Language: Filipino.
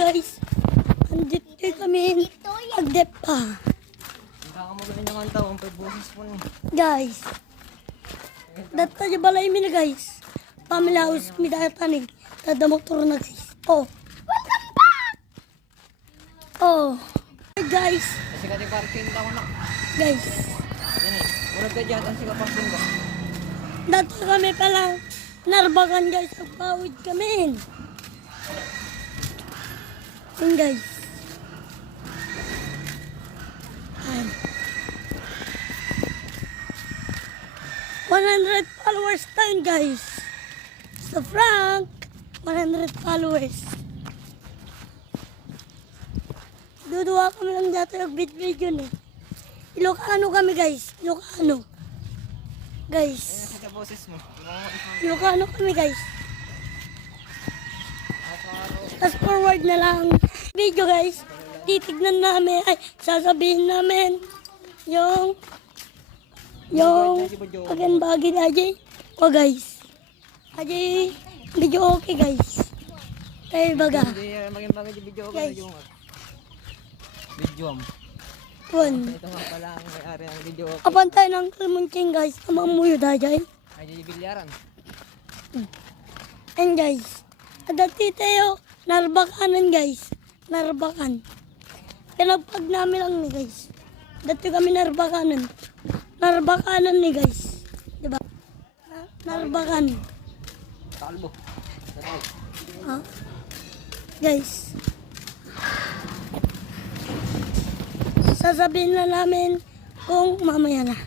guys. Andito kami. Agdep pa. Kakamagaling naman tao, ang boses po ni. Guys. Data niya balay mi na guys. Pamilaos mi datanig. Tada motor na guys. Oh. Welcome back! Oh. Hey guys. Kasi ka di parking ako na. Guys. Yan eh. Murag ka dyan, ang siga parking ko. Dati kami palang narbakan guys. Nagpawid kami. Yan guys. Ayan. 100 followers tayo guys. So Frank, 100 followers. Duduwa kami lang dati yung video eh. Ilocano kami guys. Ilocano. Guys. Ayan, sa boses mo. Ilocano kami guys. Fast forward na lang. Video guys. Titignan namin. Ay, sasabihin namin. Yung bagay na Ajay. O guys. Ajay. Video okay guys. Tayo baga. Hindi, maging bagay yung video ko. Guys. Video mo. One. Ito nga pala ang may-ari ng video ko. Kapan tayo ng kalmunching guys. Tamamuyo Ajay. Ay, di bilyaran. And guys. Dati tayo. Narbakanan guys. Narbakan. Pinagpag namin lang ni guys. Dati kami narbakanan. Narbakanan ni guys. Diba? Narbakan. Kalbo. Ha? Guys. Sasabihin na namin kung mamaya na.